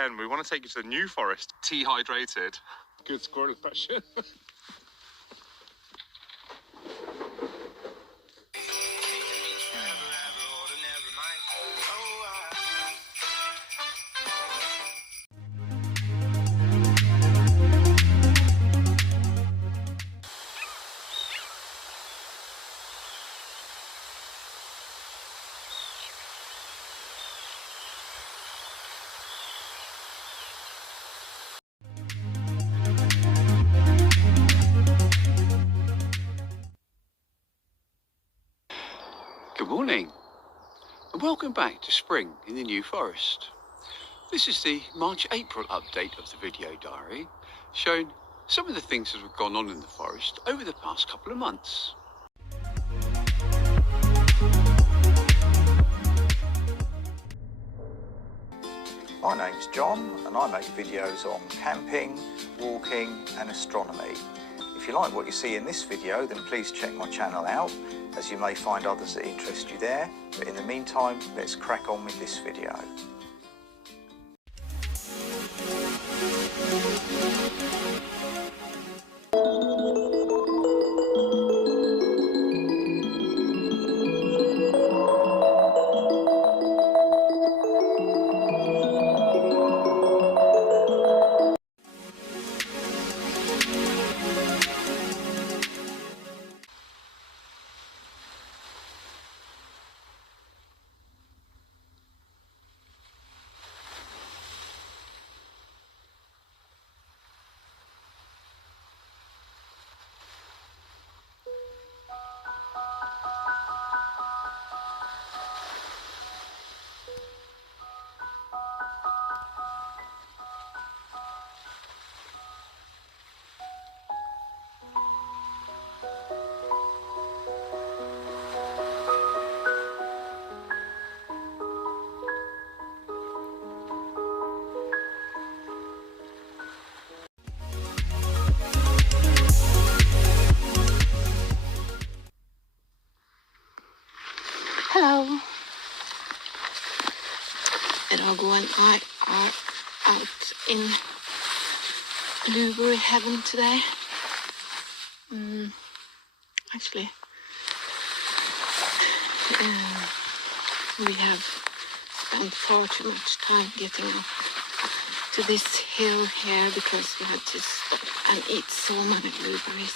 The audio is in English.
weekend. We want to take you to the New Forest. Dehydrated. Good squirrel impression. Good morning and welcome back to spring in the New Forest. This is the March-April update of the video diary, showing some of the things that have gone on in the forest over the past couple of months. My name's John and I make videos on camping, walking and astronomy. If you like what you see in this video, then please check my channel out, as you may find others that interest you there. But in the meantime, let's crack on with this video. Hello. Edago and I are out in blueberry heaven today. Actually, we have spent far too much time getting up to this hill here because we had to stop and eat so many blueberries.